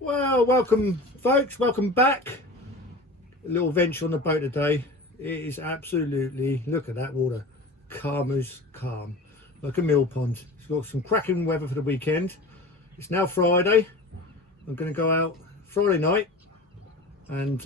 Well, welcome folks, welcome back. A little venture on the boat today. It is absolutely, look at that water, calm as calm, like a mill pond. It's got some cracking weather for the weekend. It's now Friday. I'm going to go out Friday night and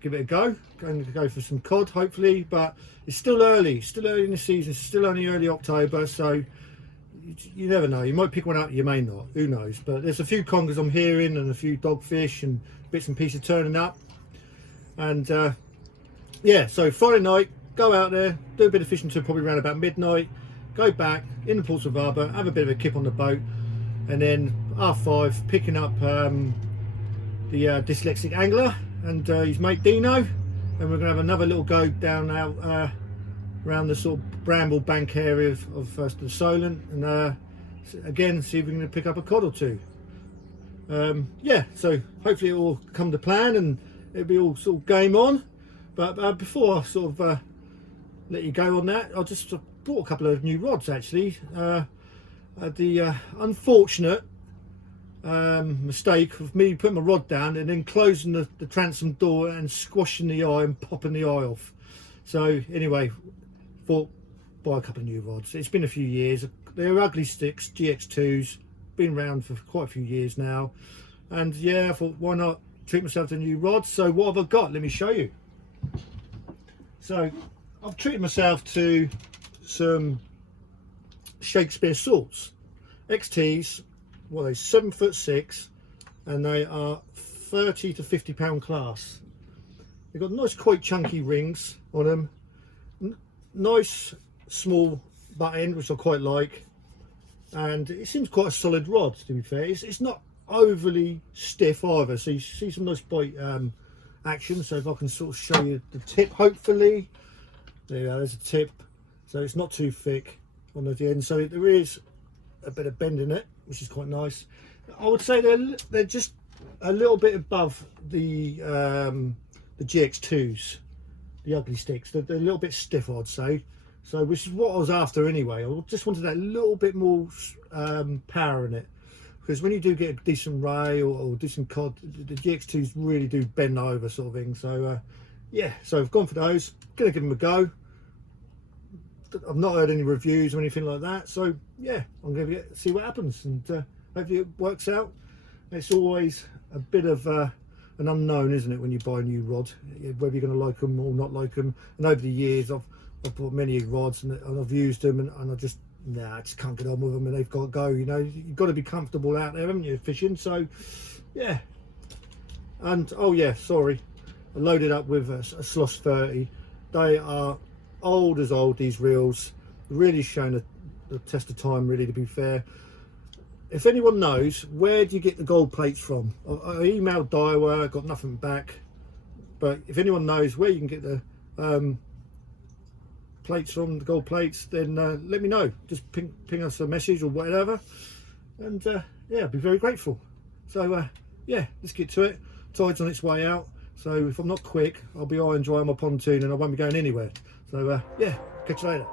give it a go. Going to go for some cod hopefully, but it's still early in the season, it's still only early October, so you never know, you might pick one up, you may not, who knows. But there's a few congers I'm hearing and a few dogfish and bits and pieces turning up. And yeah, so Friday night, go out there, do a bit of fishing till probably around about midnight, go back in the Portsmouth Harbour, have a bit of a kip on the boat, and then R5 picking up the dyslexic angler and his mate Dino, and we're going to have another little go down out around the sort of Bramble Bank area of the Solent, and again see if we can pick up a cod or two. Yeah, so hopefully it will come to plan and it'll be all sort of game on. But before I sort of let you go on that, I just bought a couple of new rods actually. The unfortunate mistake of me putting my rod down and then closing the transom door and squashing the eye and popping the eye off. So anyway, thought buy a couple of new rods. It's been a few years. They're ugly sticks, GX2s, been around for quite a few years now, and yeah, I thought why not treat myself to a new rod. So what have I got? Let me show you. So I've treated myself to some Shakespeare salts XTs. Well, they're 7'6", and they are 30 to 50 pound class. They've got nice quite chunky rings on them, nice small butt end, which I quite like, and it seems quite a solid rod, to be fair. It's not overly stiff either, so you see some nice bite action. So if I can sort of show you the tip, hopefully there you go, there's a tip, so it's not too thick on the end, so there is a bit of bend in it, which is quite nice. I would say they're just a little bit above the GX2s, the ugly sticks. They're a little bit stiff, I'd say, so which is what I was after anyway. I just wanted that little bit more power in it, because when you do get a decent ray or decent cod, the GX2s really do bend over sort of thing. So yeah, so I've gone for those, gonna give them a go. I've not heard any reviews or anything like that, so yeah, I'm gonna see what happens, and hopefully it works out. It's always a bit of an unknown, isn't it, when you buy a new rod, whether you're going to like them or not like them. And over the years I've bought many rods and I've used them, and I just can't get on with them, and they've got to go. You know, you've got to be comfortable out there, haven't you, fishing? So yeah. And oh yeah, sorry, I loaded up with a Sloss 30. They are old as old, these reels, really shown the test of time, really, to be fair. If anyone knows, where do you get the gold plates from? I emailed Daiwa, got nothing back, but if anyone knows where you can get the plates from, the gold plates, then let me know. Just ping us a message or whatever, and yeah, I'd be very grateful. So yeah, let's get to it. Tide's on its way out, so if I'm not quick, I'll be high and dry on my pontoon and I won't be going anywhere. So yeah, catch you later.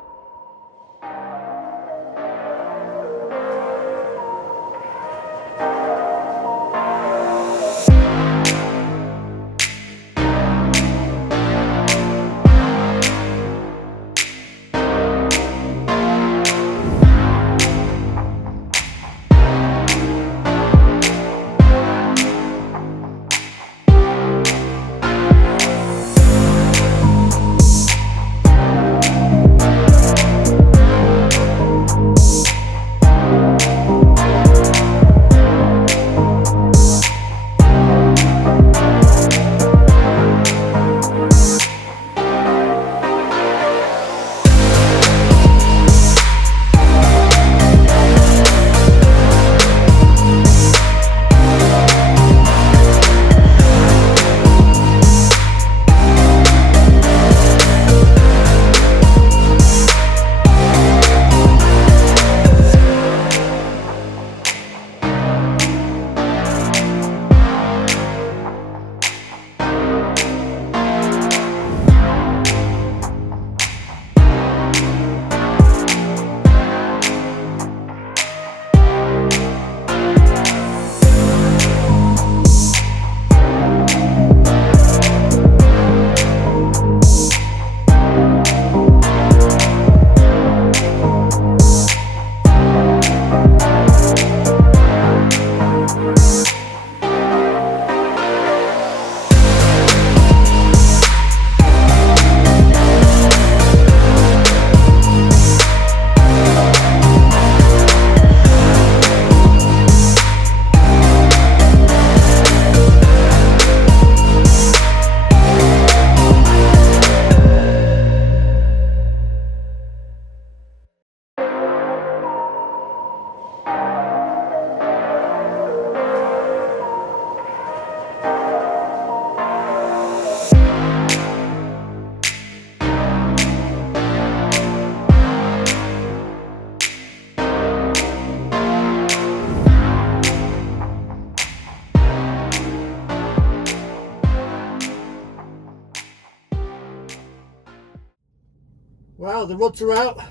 Well, the rods are out,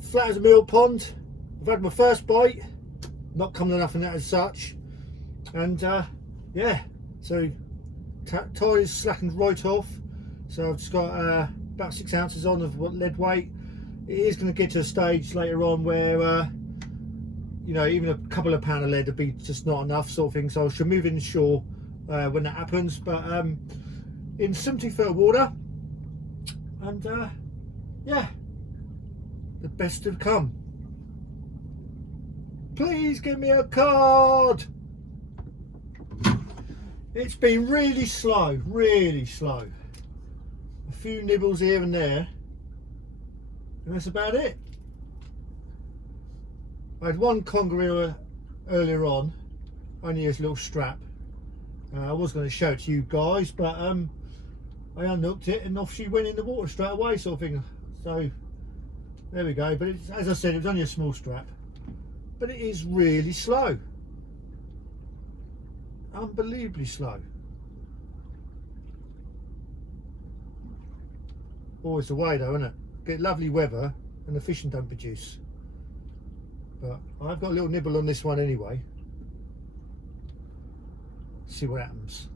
flat as a mill pond. I've had my first bite, not coming enough in that as such, and yeah, so tie is slackened right off, so I've just got about 6 ounces on of lead weight. It is going to get to a stage later on where you know, even a couple of pound of lead would be just not enough, sort of thing, so I should move inshore when that happens. But in 70 foot of water, and yeah, the best to come. Please give me a card. It's been really slow, really slow. A few nibbles here and there, and that's about it. I had one conger earlier on, only as a little strap. I was going to show it to you guys, but I unhooked it and off she went in the water straight away, sort of thing. So there we go. But it's, as I said, it was only a small strap, but it is really slow, unbelievably slow. Always the way though, isn't it? Get lovely weather and the fishing don't produce. But I've got a little nibble on this one anyway. See what happens.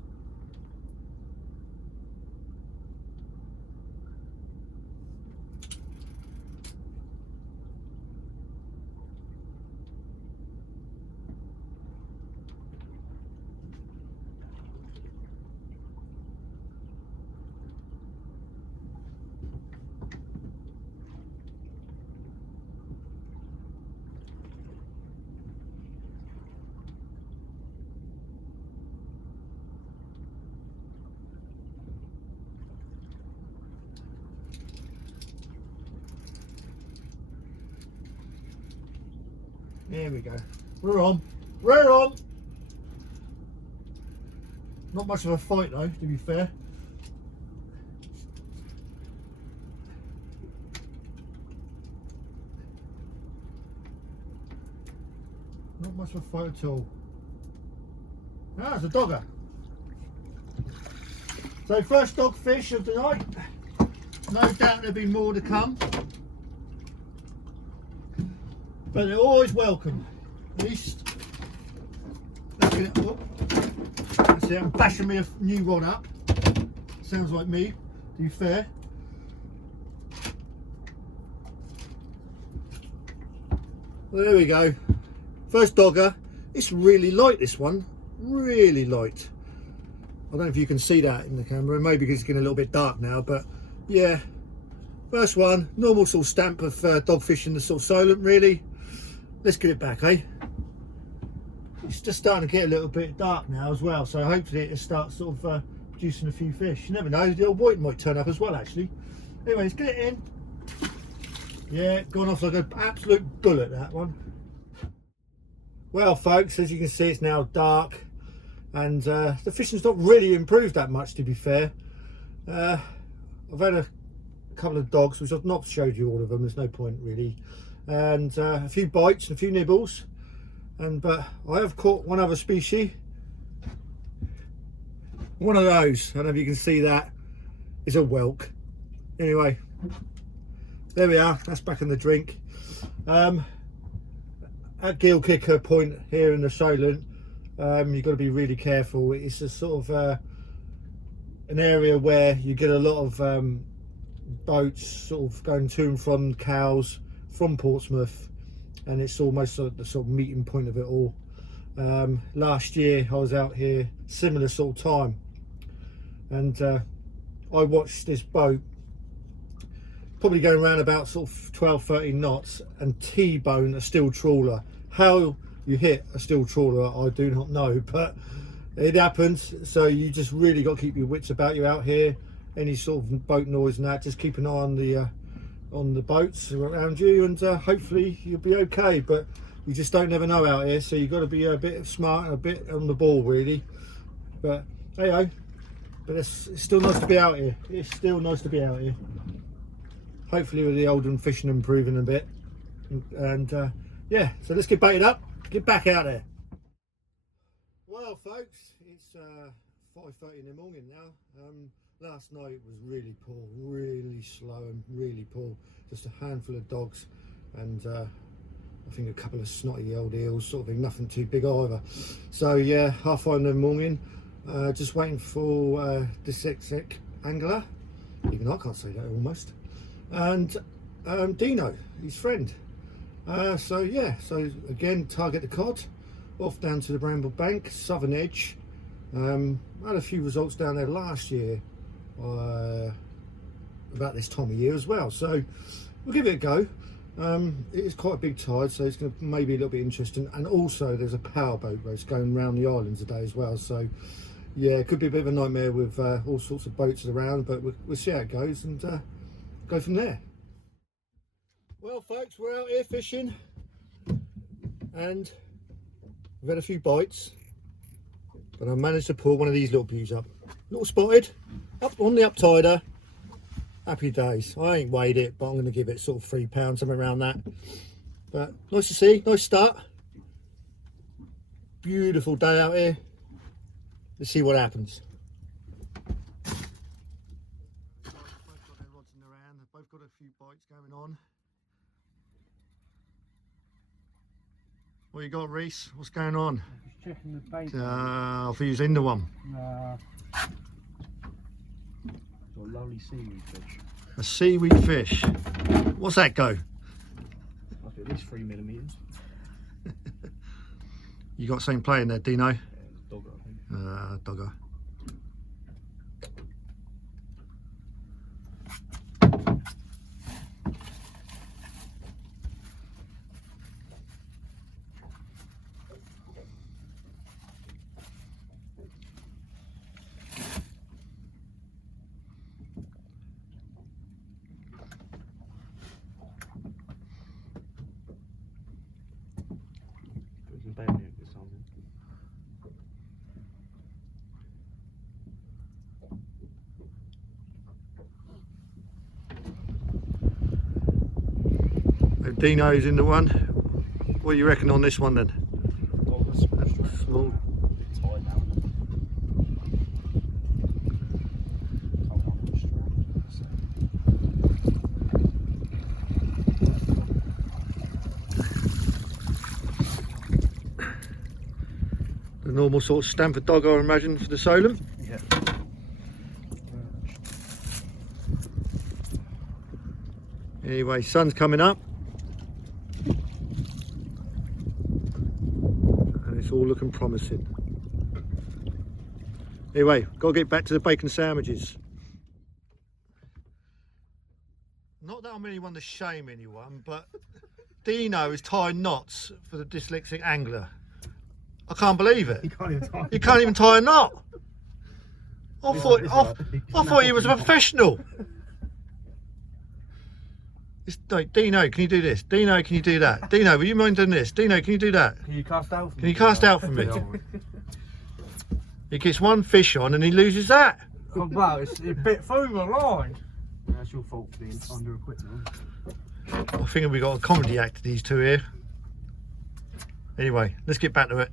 There we go. We're on. We're on. Not much of a fight though, to be fair. Not much of a fight at all. Ah, it's a dogger. So first dogfish of the night. No doubt there'll be more to come. But they're always welcome. At least, let's get it up. See, I'm bashing me a new rod up. Sounds like me, to be fair. Well, there we go. First dogger. It's really light, this one. Really light. I don't know if you can see that in the camera. Maybe because it's getting a little bit dark now, but yeah. First one, normal sort of stamp of dog fishing, the sort of solent really. Let's get it back, eh? It's just starting to get a little bit dark now as well, so hopefully it'll start sort of producing a few fish. You never know, the old white might turn up as well actually. Anyway, let's get it in. Yeah, gone off like an absolute bullet, that one. Well folks, as you can see, it's now dark and the fishing's not really improved that much, to be fair. I've had a couple of dogs, which I've not showed you all of them, there's no point really, and a few bites and a few nibbles, and but I have caught one other species. One of those, I don't know if you can see that, is a whelk. Anyway, there we are, that's back in the drink. At gill kicker point here in the solent, you've got to be really careful. It's a sort of an area where you get a lot of boats sort of going to and from Cowes from Portsmouth, and it's almost sort of the sort of meeting point of it all. Last year I was out here similar sort of time, and I watched this boat probably going around about sort of 12-13 knots and T-bone a steel trawler. How you hit a steel trawler I do not know, but it happens. So you just really got to keep your wits about you out here. Any sort of boat noise and that, just keep an eye on the boats around you, and hopefully you'll be okay. But you just don't never know out here, so you've got to be a bit smart and a bit on the ball really. But hey, but it's still nice to be out here. It's still nice to be out here. Hopefully with the Oldham fishing improving a bit, and yeah, so let's get baited up, get back out there. Well folks, it's 5:30 in the morning now. Last night was really poor, really slow and really poor. Just a handful of dogs and I think a couple of snotty old eels, sort of thing, nothing too big either. So yeah, 5:30 in the morning, just waiting for dyslexic angler, even I can't say that almost, and Dino, his friend. So yeah, so again, target the cod, off down to the Bramble Bank, southern edge. Had a few results down there last year, about this time of year as well, so we'll give it a go. It is quite a big tide, so it's going to maybe a little bit interesting, and also there's a power boat race going around the island today as well, so yeah, it could be a bit of a nightmare with all sorts of boats around, but we'll see how it goes and go from there. Well folks, we're out here fishing and we've had a few bites, but I managed to pull one of these little beauties up, little spotted, up on the uptider. Happy days. I ain't weighed it, but I'm going to give it sort of £3, something around that. But nice to see, nice start. Beautiful day out here. Let's see what happens. Both got their rods in their hand. They've both got a few bites going on. What you got, Reese? What's going on? Just checking the bait. I thought you was into one. A lovely seaweed fish. A seaweed fish. What's that go? Must be at least 3mm. You got something playing there, Dino? Yeah, dogger, I think. Dogger. Put some bait in it this time. Dino's in the one. What do you reckon on this one then? Small. The normal sort of Stanford dog, I imagine, for the Solent. Yeah. Anyway, sun's coming up. And it's all looking promising. Anyway, gotta get back to the bacon sandwiches. Not that I'm really one to shame anyone, but Dino is tying knots for the dyslexic angler. I can't believe it. You can't even tie a knot. I thought he was a professional. Like, Dino, can you do this? Dino, can you do that? Dino, would you mind doing this? Dino, can you do that? Can you cast out for me? Can you cast out for me? He gets one fish on and he loses that. Oh, wow, it bit through my line. That's your fault for being under equipped now. I think we've got a comedy act, these two here. Anyway, let's get back to it.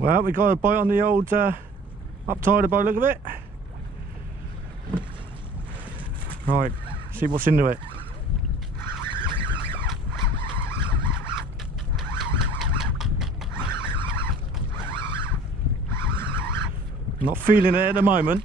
Well, we got a bite on the old uptider by the look of it. Right, see what's into it. Not feeling it at the moment.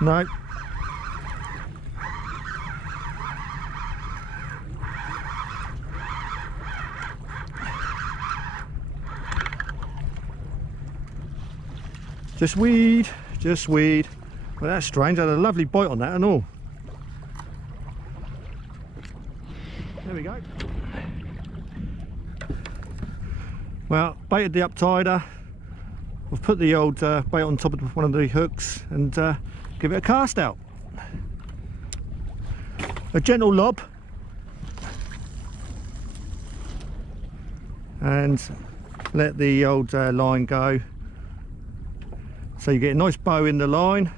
No. Just weed, just weed. Well, that's strange. I had a lovely bite on that and all. There we go. Well, baited the uptider. I've put the old bait on top of one of the hooks and give it a cast out. a gentle lob, and let the old line go. So you get a nice bow in the line.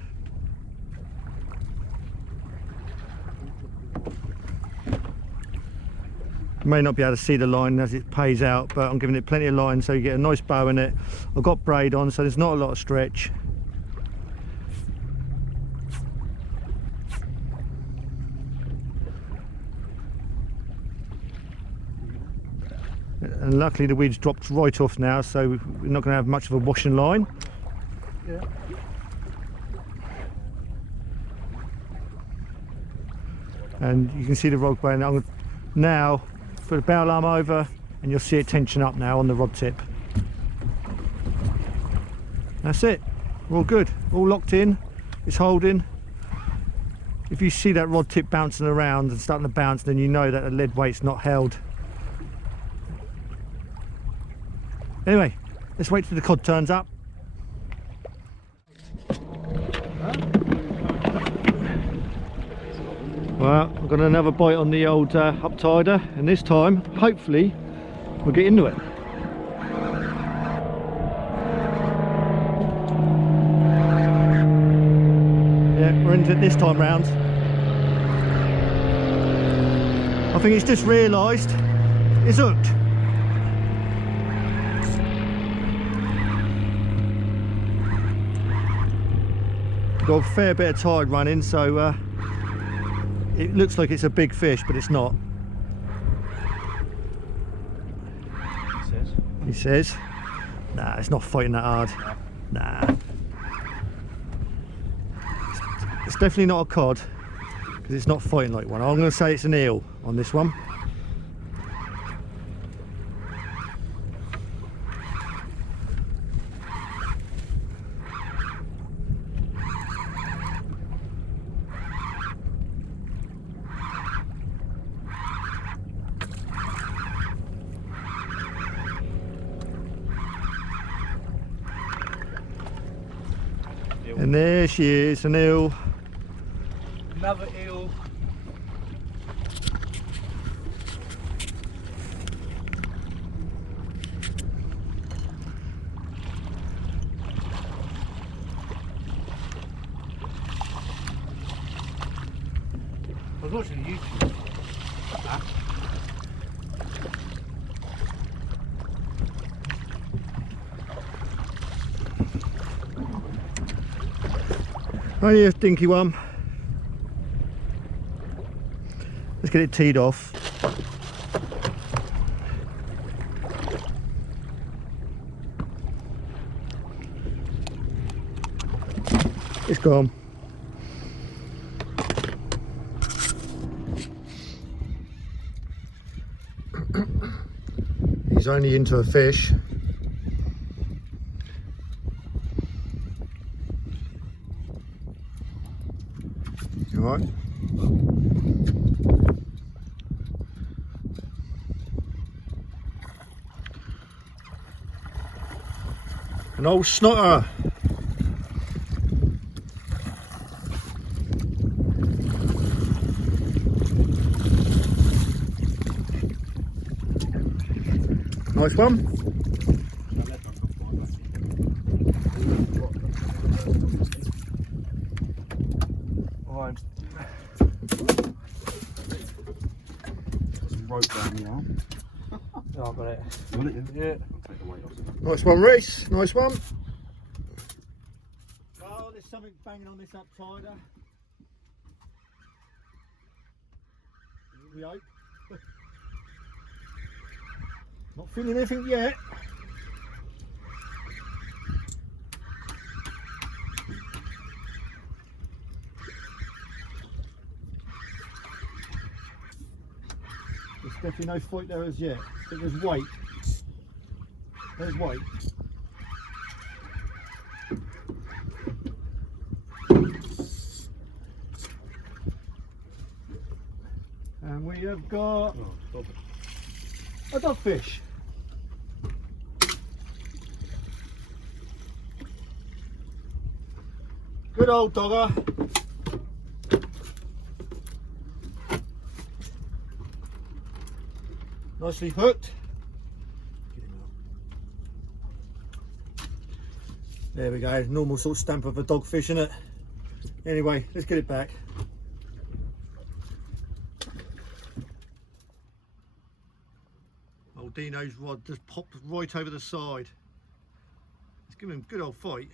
You may not be able to see the line as it pays out, but I'm giving it plenty of line so you get a nice bow in it. I've got braid on, so there's not a lot of stretch. And luckily the weed's dropped right off now, so we're not going to have much of a washing line. Yeah. And you can see the rod going. I'm now put the barrel arm over, and you'll see it tension up now on the rod tip. That's it. We're all good. All locked in. It's holding. If you see that rod tip bouncing around and starting to bounce, then you know that the lead weight's not held. Anyway, let's wait till the cod turns up. Well, I've got another bite on the old uptider, and this time, hopefully, we'll get into it. Yeah, we're into it this time round. I think it's just realised it's hooked. Got a fair bit of tide running, so it looks like it's a big fish, but it's not. He says. Nah, it's not fighting that hard. Nah. It's definitely not a cod, because it's not fighting like one. I'm going to say it's an eel on this one. And there she is, an eel. Another eel. I was watching YouTube. Only a dinky one. Let's get it teed off. It's gone. He's only into a fish. You all right? An old snotter. Nice one. Alright. Some rope down the arm. Oh, I got it. You want it? Yeah. I'll take the weight off. Nice one, Reese. Nice one. Oh, there's something banging on this uptider. We hope. Not feeling anything yet. There's definitely no fight there as yet. I think there's weight. There's weight. And we have got a dogfish. Good old dogger. Nicely hooked. There we go, normal sort of stamp of a dogfish, isn't it? Anyway, let's get it back. Old Dino's rod just popped right over the side. Let's give him a good old fight.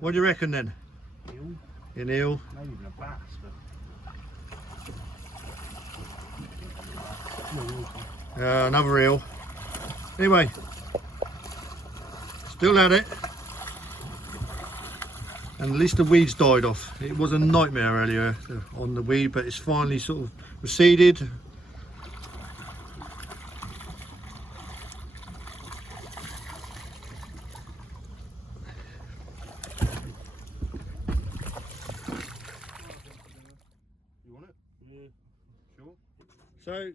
What do you reckon then? Eel. An eel? Maybe even a bass, but... Another eel. Anyway, still at it. And at least the weeds died off. It was a nightmare earlier on the weed, but it's finally sort of receded. You want it? Yeah, sure. So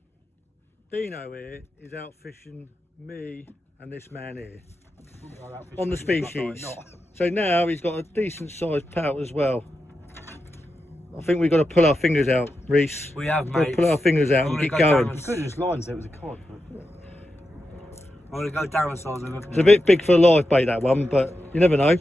Dino here is out fishing me and this man here on the species. So now he's got a decent sized pout as well. I think we've got to pull our fingers out, Reese. We have, We've got to mate. pull our fingers out and get going. You could have just lined it was a cod. But... I'm going to go down a size of it. It's a bit big for a live bait, that one, but you never know.